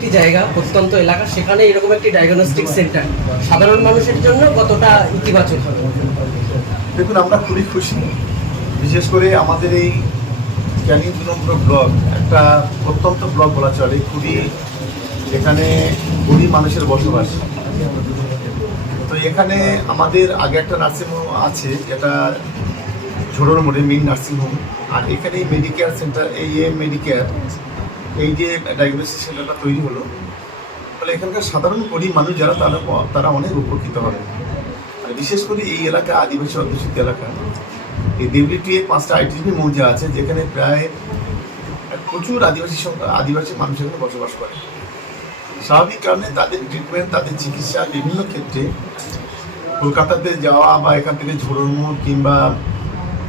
একটি জায়গা প্রত্যন্ত এলাকা, সেখানে এরকম একটি ডায়াগনস্টিক সেন্টার সাধারণ মানুষের জন্য কতটা ইতিবাচক? হবে দেখুন, আমরা খুবই খুশি। বিশেষ করে আমাদের এই ক্যানিং দু ব্লক, একটা প্রত্যন্ত ব্লক বলা চলে, খুবই এখানে গরিব মানুষের বসবাস। তো এখানে আমাদের আগে একটা নার্সিংহোম আছে, যেটা ঝোড়োর মোড়ে মেইন নার্সিংহোম আর এখানে মেডিকেয়ার সেন্টার এই এ মেডিকেয়ার এই যে ডায়াগনোসিস সেন্টারটা তৈরি হলো ফলে এখানকার সাধারণ গরিব মানুষ যারা, তারা তারা অনেক উপকৃত হবে। আর বিশেষ করে এই এলাকা, আদিবাসী অধ্যুষিত এলাকা, এই দেবলিটি পাঁচটা আইটিভি মৌজা আছে, যেখানে প্রায় প্রচুর আদিবাসী সংখ্যা, আদিবাসী মানুষ এখানে বসবাস করে। স্বাভাবিক কারণে তাদের ট্রিটমেন্ট তাদের চিকিৎসা বিভিন্ন ক্ষেত্রে কলকাতাতে যাওয়া বা এখান থেকে ঝোড়নমোড় কিংবা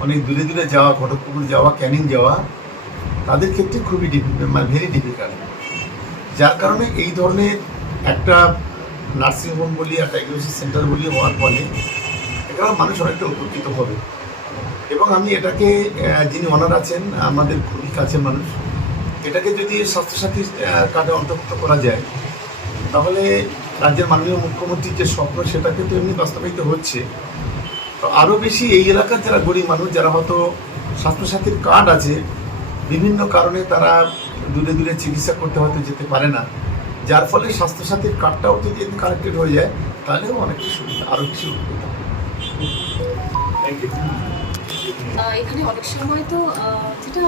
অনেক দূরে দূরে যাওয়া ঘটকপুকুর যাওয়া, ক্যানিং যাওয়া তাদের ক্ষেত্রে খুবই মানে ভেরি ডিফিকাল্ট যার কারণে এই ধরনের একটা নার্সিংহোম বলি, একটা ডায়াগনোসিস সেন্টার বলি হওয়ার ফলে এখানে মানুষ অনেকটা উপকৃত হবে। এবং আমি এটাকে যিনি অনার আছেন, আমাদের খুবই কাছের মানুষ, এটাকে যদি স্বাস্থ্যসাথী কার্ডে অন্তর্ভুক্ত করা যায়, তাহলে রাজ্যের মাননীয় মুখ্যমন্ত্রীর যে স্বপ্ন সেটা কিন্তু এমনি বাস্তবায়িত হচ্ছে। তো আরও বেশি এই এলাকার যারা গরিব মানুষ, যারা হয়তো স্বাস্থ্যসাথীর কার্ড আছে বিভিন্ন কারণে তারা দূরে দূরে চিকিৎসা করতে হয়তো যেতে পারে না। যার ফলে স্বাস্থ্যসাথীর কার্ডটাও যদি কানেক্টেড হয়ে যায়, তাহলেও অনেকটা সুবিধা আরও কিছু থ্যাংক ইউ এখানে অনেক সময় তো যেটা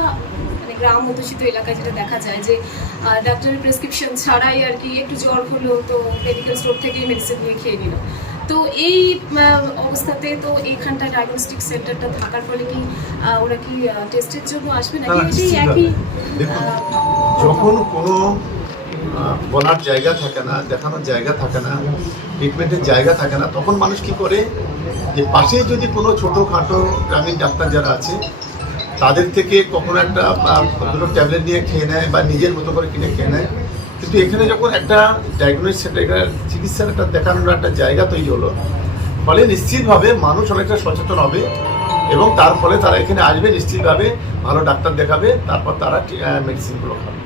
মানে গ্রাম অধ্যুষিত এলাকায় যেটা দেখা যায় যে ডাক্তারের প্রেসক্রিপশন ছাড়াই আর কি একটু জ্বর হলো তো মেডিকেল স্টোর থেকেই মেডিসিন নিয়ে খেয়ে নিল। তো এই অবস্থাতে তো এইখানটা ডায়াগনস্টিক সেন্টারটা থাকার ফলে কি ওরা কি টেস্টের জন্য আসবে নাকি? একই যখন কোনো বলার জায়গা থাকে না, দেখানোর জায়গা থাকে না ট্রিটমেন্টের জায়গা থাকে না, তখন মানুষ কি করে? যে পাশে যদি কোনো ছোটোখাটো গ্রামীণ ডাক্তার যারা আছে, তাদের থেকে কখনো একটা দুটো ট্যাবলেট নিয়ে খেয়ে নেয় বা নিজের মতো করে কিনে খেয়ে নেয়। কিন্তু এখানে যখন একটা ডায়াগনোস সেন্টার চিকিৎসার একটা দেখানোর একটা জায়গা তৈরি হলো, ফলে নিশ্চিতভাবে মানুষ অনেকটা সচেতন হবে এবং তার ফলে তারা এখানে আসবে, নিশ্চিতভাবে ভালো ডাক্তার দেখাবে, তারপর তারা মেডিসিনগুলো খাবে।